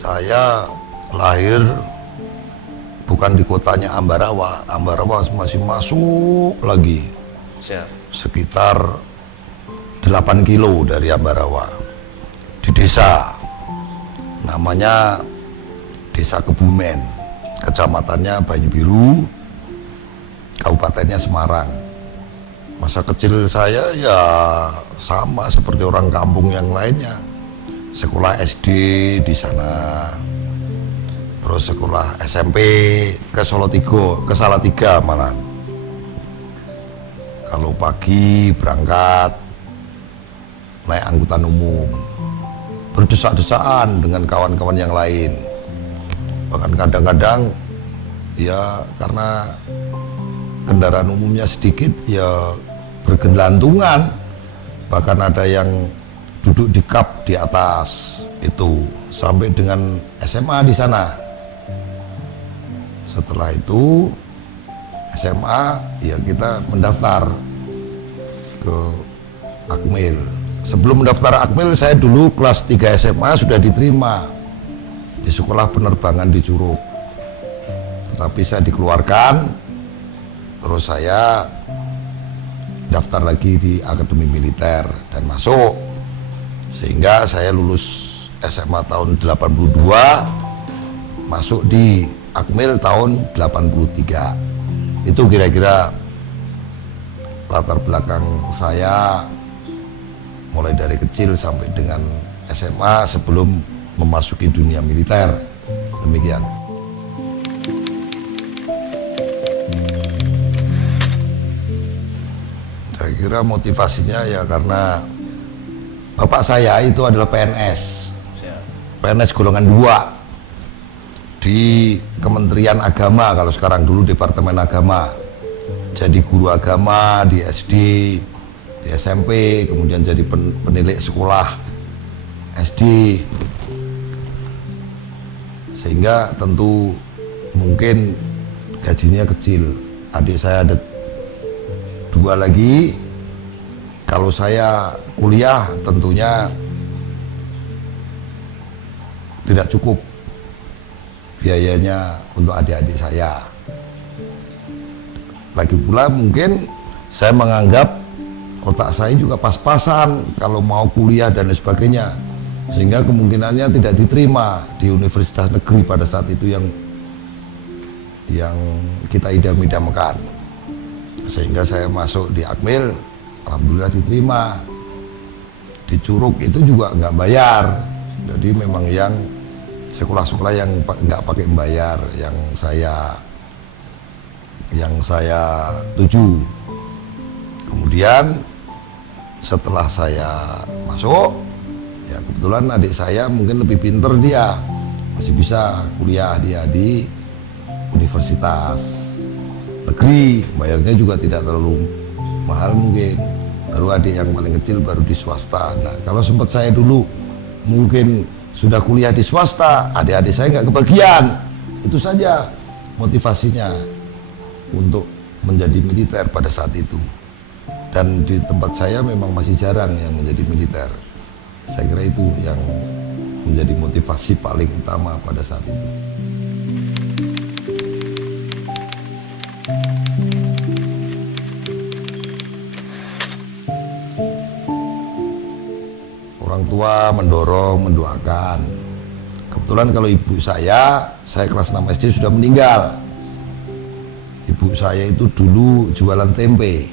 Saya lahir bukan di kotanya Ambarawa. Ambarawa masih masuk lagi. Siap. Sekitar 8 kilo dari Ambarawa. Di desa. Namanya Desa Kebumen. Kecamatannya Banyubiru. Kabupatennya Semarang. Masa kecil saya ya sama seperti orang kampung yang lainnya. Sekolah SD di sana, terus sekolah SMP ke Salatiga malah. Kalau pagi berangkat naik angkutan umum, berdesak-desaan dengan kawan-kawan yang lain. Bahkan kadang-kadang ya karena kendaraan umumnya sedikit ya bergelantungan, bahkan ada yang duduk di kap di atas itu sampai dengan SMA di sana. Setelah itu SMA ya kita mendaftar ke Akmil. Sebelum mendaftar Akmil saya dulu kelas 3 SMA sudah diterima di sekolah penerbangan di Curug. Tetapi saya dikeluarkan, terus saya daftar lagi di Akademi Militer dan masuk, sehingga saya lulus SMA tahun 82, masuk di Akmil tahun 83. Itu kira-kira latar belakang saya mulai dari kecil sampai dengan SMA sebelum memasuki dunia militer. Demikian. Saya kira motivasinya ya karena bapak saya itu adalah PNS. PNS golongan 2 di Kementerian Agama, kalau sekarang dulu Departemen Agama. Jadi guru agama di SD, di SMP, kemudian jadi penilik sekolah SD. Sehingga tentu mungkin gajinya kecil. Adik saya ada 2 lagi. Kalau saya kuliah tentunya tidak cukup biayanya untuk adik-adik saya. Lagi pula mungkin saya menganggap otak saya juga pas-pasan kalau mau kuliah dan lain sebagainya, sehingga kemungkinannya tidak diterima di universitas negeri pada saat itu yang kita idam-idamkan. Sehingga saya masuk di Akmil, alhamdulillah diterima. Di Curug itu juga nggak bayar, jadi memang yang sekolah-sekolah yang nggak pakai membayar yang saya tuju. Kemudian setelah saya masuk, ya kebetulan adik saya mungkin lebih pinter, dia masih bisa kuliah dia di universitas negeri, bayarnya juga tidak terlalu mahal mungkin. Baru adik yang paling kecil baru di swasta. Nah kalau sempat saya dulu mungkin sudah kuliah di swasta, adik-adik saya nggak kebagian. Itu saja motivasinya untuk menjadi militer pada saat itu. Dan di tempat saya memang masih jarang yang menjadi militer. Saya kira itu yang menjadi motivasi paling utama pada saat itu. Orang tua mendorong, mendoakan. Kebetulan kalau ibu saya kelas 6 SD sudah meninggal. Ibu saya itu dulu jualan tempe.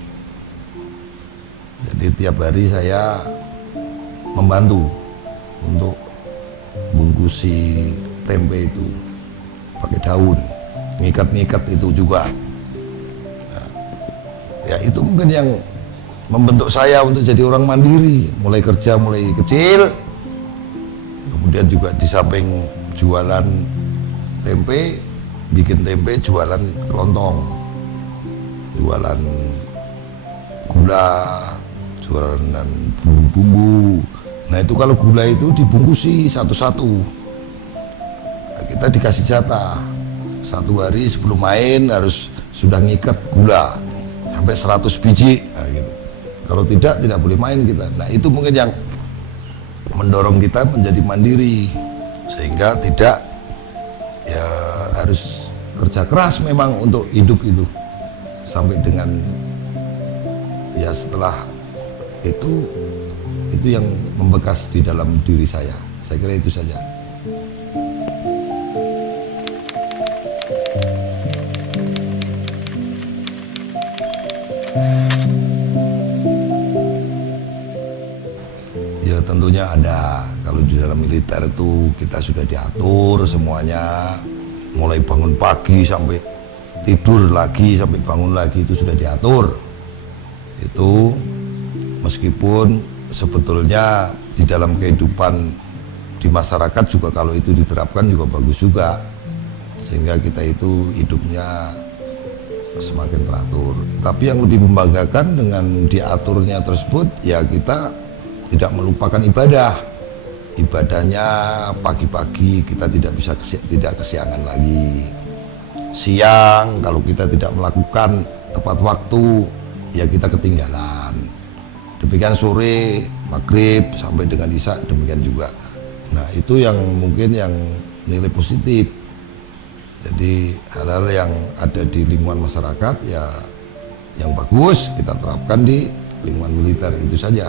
Jadi tiap hari saya membantu untuk bungkusi tempe itu pakai daun, ngikat-ngikat itu juga. Nah, ya itu mungkin yang membentuk saya untuk jadi orang mandiri, mulai kerja mulai kecil. Kemudian juga di samping jualan tempe, bikin tempe, jualan kelontong, jualan gula, jualan bumbu-bumbu. Nah itu kalau gula itu dibungkusi satu-satu. Nah, kita dikasih jatah 1 hari sebelum main harus sudah ngikat gula sampai 100 biji. Nah, gitu. Kalau tidak boleh main kita. Nah itu mungkin yang mendorong kita menjadi mandiri, sehingga tidak ya harus kerja keras memang untuk hidup itu sampai dengan ya setelah itu yang membekas di dalam diri saya kira itu saja. Ya tentunya ada. Kalau di dalam militer itu kita sudah diatur semuanya, mulai bangun pagi sampai tidur lagi, sampai bangun lagi itu sudah diatur. Itu meskipun sebetulnya di dalam kehidupan di masyarakat juga kalau itu diterapkan juga bagus juga, sehingga kita itu hidupnya semakin teratur. Tapi yang lebih membanggakan dengan diaturnya tersebut ya kita tidak melupakan ibadah. Ibadahnya pagi-pagi kita tidak kesiangan lagi. Siang kalau kita tidak melakukan tepat waktu ya kita ketinggalan. Demikian sore, maghrib sampai dengan isya demikian juga. Nah itu yang mungkin yang nilai positif. Jadi hal-hal yang ada di lingkungan masyarakat ya yang bagus kita terapkan di lingkungan militer itu saja.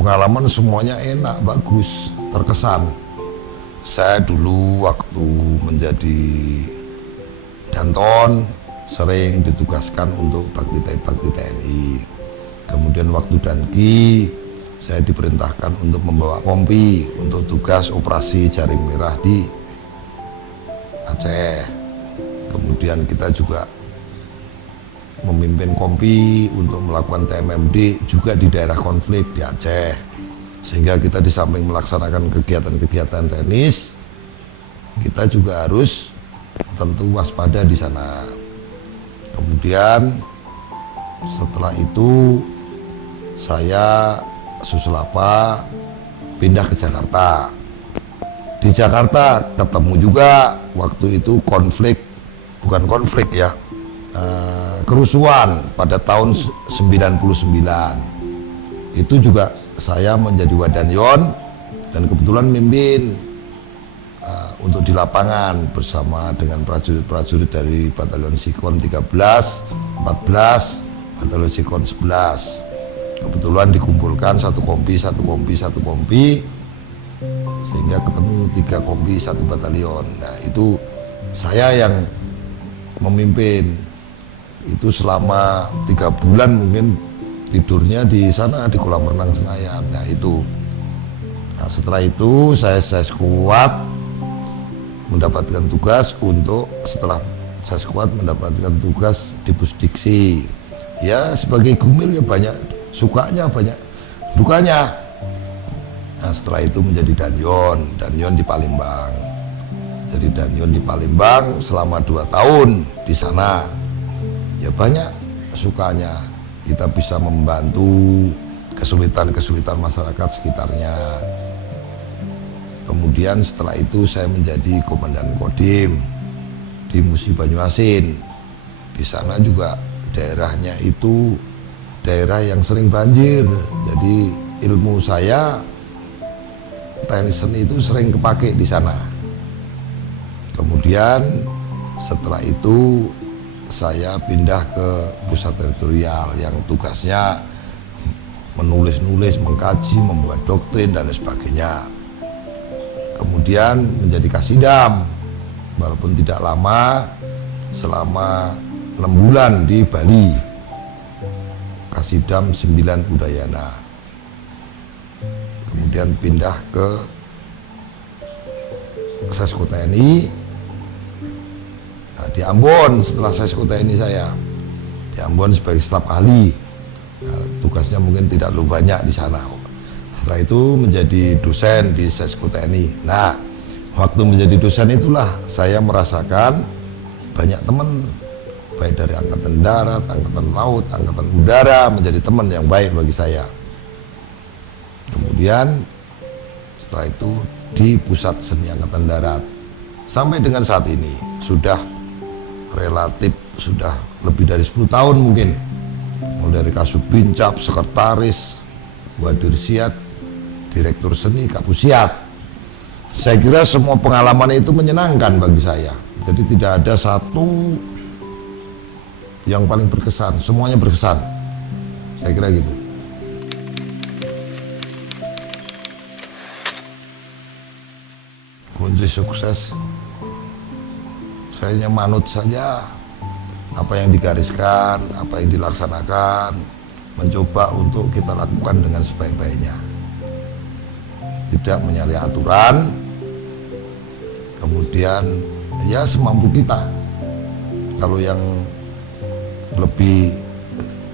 Pengalaman semuanya enak, bagus, terkesan. Saya dulu waktu menjadi danton sering ditugaskan untuk bakti TNI. Kemudian waktu danki saya diperintahkan untuk membawa kompi untuk tugas operasi jaring merah di Aceh. Kemudian kita juga memimpin kompi untuk melakukan TMMD juga di daerah konflik di Aceh, sehingga kita di samping melaksanakan kegiatan-kegiatan teknis kita juga harus tentu waspada di sana. Kemudian setelah itu saya susulapa pindah ke Jakarta. Di Jakarta ketemu juga waktu itu kerusuhan pada tahun 99. Itu juga saya menjadi wadanyon dan kebetulan mimpin untuk di lapangan bersama dengan prajurit-prajurit dari Batalion Sikon 13, 14, Batalion Sikon 11. Kebetulan dikumpulkan satu kompi sehingga ketemu 3 kompi 1 batalion. Nah itu saya yang memimpin itu selama 3 bulan mungkin tidurnya di sana di kolam renang Senayan. Nah itu. Nah, setelah itu saya sekuat mendapatkan tugas mendapatkan tugas di Pusdiksi. Ya sebagai gumil ya banyak sukanya banyak dukanya. Nah setelah itu menjadi danyon di Palembang. Jadi danyon di Palembang selama 2 tahun di sana. Ya banyak sukanya, kita bisa membantu kesulitan-kesulitan masyarakat sekitarnya. Kemudian setelah itu saya menjadi komandan Kodim di Musi Banyuasin. Di sana juga daerahnya itu daerah yang sering banjir. Jadi ilmu saya teknik seni itu sering kepake di sana. Kemudian setelah itu saya pindah ke pusat teritorial yang tugasnya menulis-nulis, mengkaji, membuat doktrin dan sebagainya. Kemudian menjadi Kasidam, walaupun tidak lama, selama 6 bulan di Bali. Kasidam 9 Udayana. Kemudian pindah ke Sesko TNI. Nah, di Ambon setelah Sesko TNI saya di Ambon sebagai staf ahli. Nah, tugasnya mungkin tidak terlalu banyak di sana. Setelah itu menjadi dosen di Sesko TNI. Nah, waktu menjadi dosen itulah saya merasakan banyak teman, baik dari Angkatan Darat, Angkatan Laut, Angkatan Udara, menjadi teman yang baik bagi saya. Kemudian setelah itu di Pusat Seni Angkatan Darat sampai dengan saat ini sudah relatif sudah lebih dari 10 tahun mungkin mulai dari Kasubin-Cap, sekretaris, Wadirsiat, direktur seni, Kapusiat. Saya kira semua pengalaman itu menyenangkan bagi saya. Jadi tidak ada satu yang paling berkesan, semuanya berkesan. Saya kira gitu. Kunci sukses, saya hanya manut saja apa yang digariskan, apa yang dilaksanakan, mencoba untuk kita lakukan dengan sebaik-baiknya. Tidak menyalahi aturan, kemudian ya semampu kita. Kalau yang lebih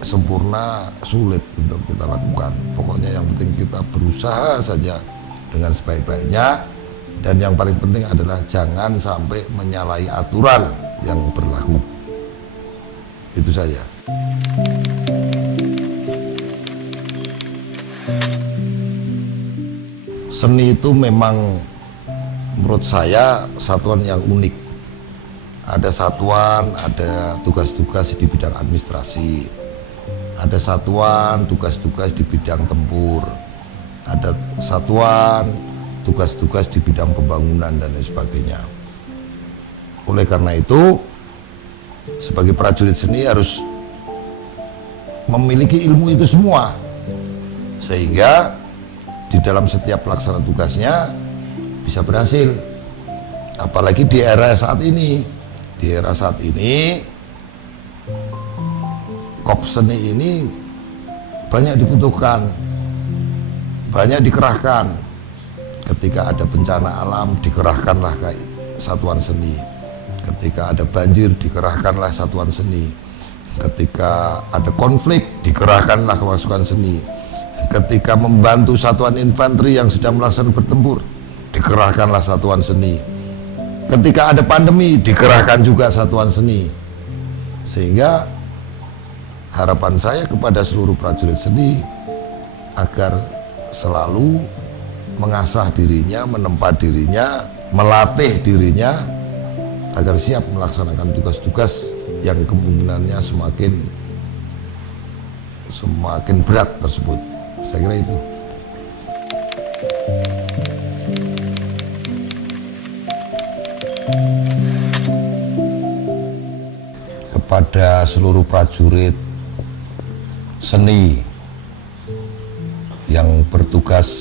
sempurna sulit untuk kita lakukan. Pokoknya yang penting kita berusaha saja dengan sebaik-baiknya, dan yang paling penting adalah jangan sampai menyalahi aturan yang berlaku. Itu saja. Seni itu memang menurut saya satuan yang unik. Ada satuan, ada tugas-tugas di bidang administrasi, ada satuan tugas-tugas di bidang tempur, ada satuan tugas-tugas di bidang pembangunan dan lain sebagainya. Oleh karena itu, sebagai prajurit seni harus memiliki ilmu itu semua, sehingga di dalam setiap pelaksanaan tugasnya bisa berhasil. Apalagi di era saat ini. Di era saat ini, Korps Seni ini banyak dibutuhkan, banyak dikerahkan. Ketika ada bencana alam, dikerahkanlah satuan seni. Ketika ada banjir, dikerahkanlah satuan seni. Ketika ada konflik, dikerahkanlah pasukan seni. Ketika membantu satuan infanteri yang sedang melaksanakan bertempur, dikerahkanlah satuan seni. Ketika ada pandemi, dikerahkan juga satuan seni. Sehingga harapan saya kepada seluruh prajurit seni agar selalu mengasah dirinya, menempa dirinya, melatih dirinya agar siap melaksanakan tugas-tugas yang kemungkinannya semakin berat tersebut. Saya kira itu. Kepada seluruh prajurit seni yang bertugas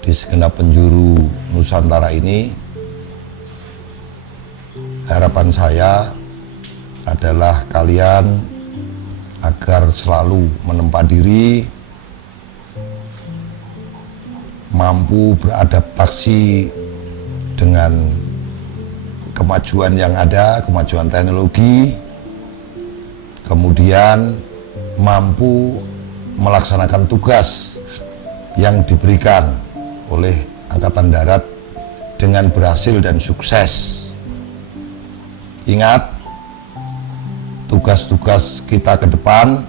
di segenap penjuru Nusantara ini, harapan saya adalah kalian agar selalu menempa diri, mampu beradaptasi dengan kemajuan yang ada, kemajuan teknologi, kemudian mampu melaksanakan tugas yang diberikan oleh Angkatan Darat dengan berhasil dan sukses. Ingat, tugas-tugas kita ke depan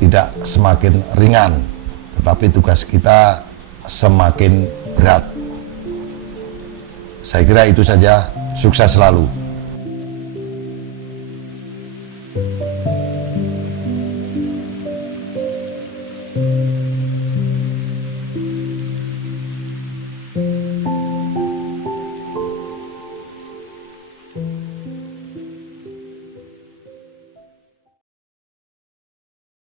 tidak semakin ringan, tetapi tugas kita semakin berat. Saya kira itu saja. Sukses selalu.